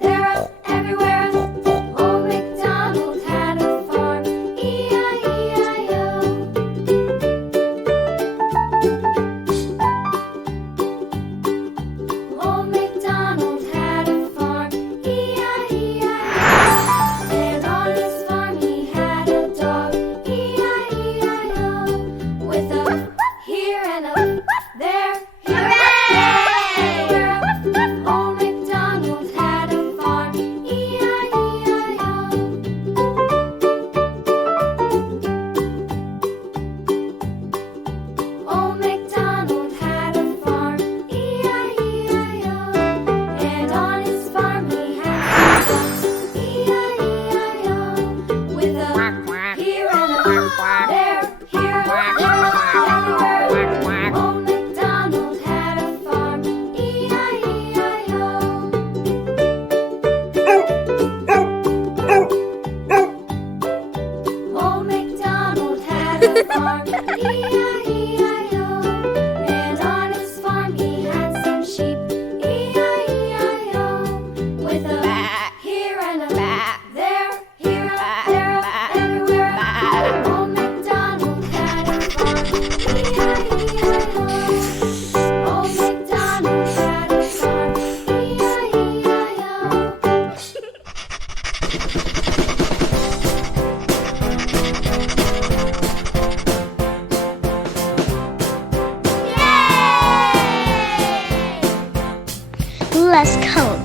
They're up everywhere. Old MacDonald had a farm. E-I-E-I-O. Old MacDonald had a farm. E-I-E-I-O. And on his farm he had a dog. E-I-E-I-O. With a here and a there. Old MacDonald had a farm. E-I-E-I-O. Old MacDonald had a farm. E-I-E-I-O. And on his farm he had some ducks. E-I-E-I-O. With a here and a there, here and there, everywhere. Old MacDonald had a farm. E-I-E-I-O. Old MacDonald had a farm. E-I-E-I-O. And on his farm he had some sheep. E-I-E-I-O. With a here and a there, here, there, everywhere. Old MacDonald had a farm. E-I-E-I-O. Old MacDonald had a farm. E-I-E-I-O. Let's count.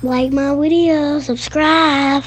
Like my video, subscribe.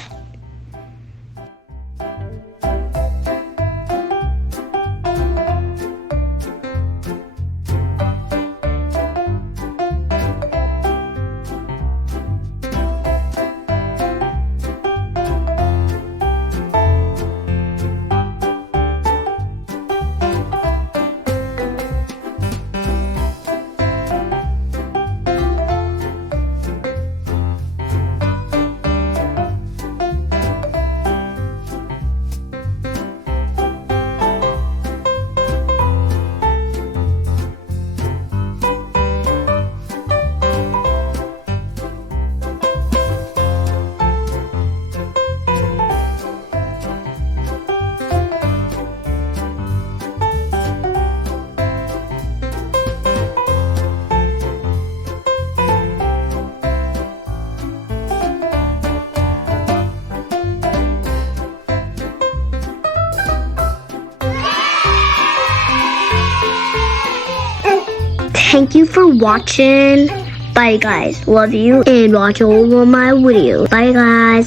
Thank you for watching. Bye guys. Love you and watch all of my videos. Bye guys.